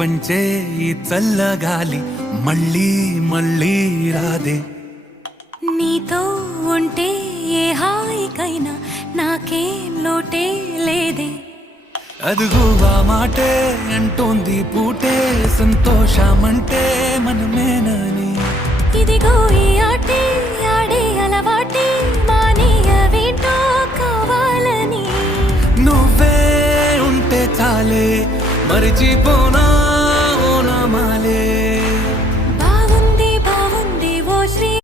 పంచే ఈ చల్లగాలి మళ్ళీ మళ్ళీ రాదే. నీతో ఉంటే ఏ హాయికైనా నాకేం లోటే లేదే. అదుగు ఆ మాటే అంటోంది పూటే సంతోషమంటే మనమేనని. ఇదిగో ఈ ఆటే ఆడే అలవాటే మానేయవేంటో కావాలని. నువ్వే ఉంటే చాలే మరిచిపోనా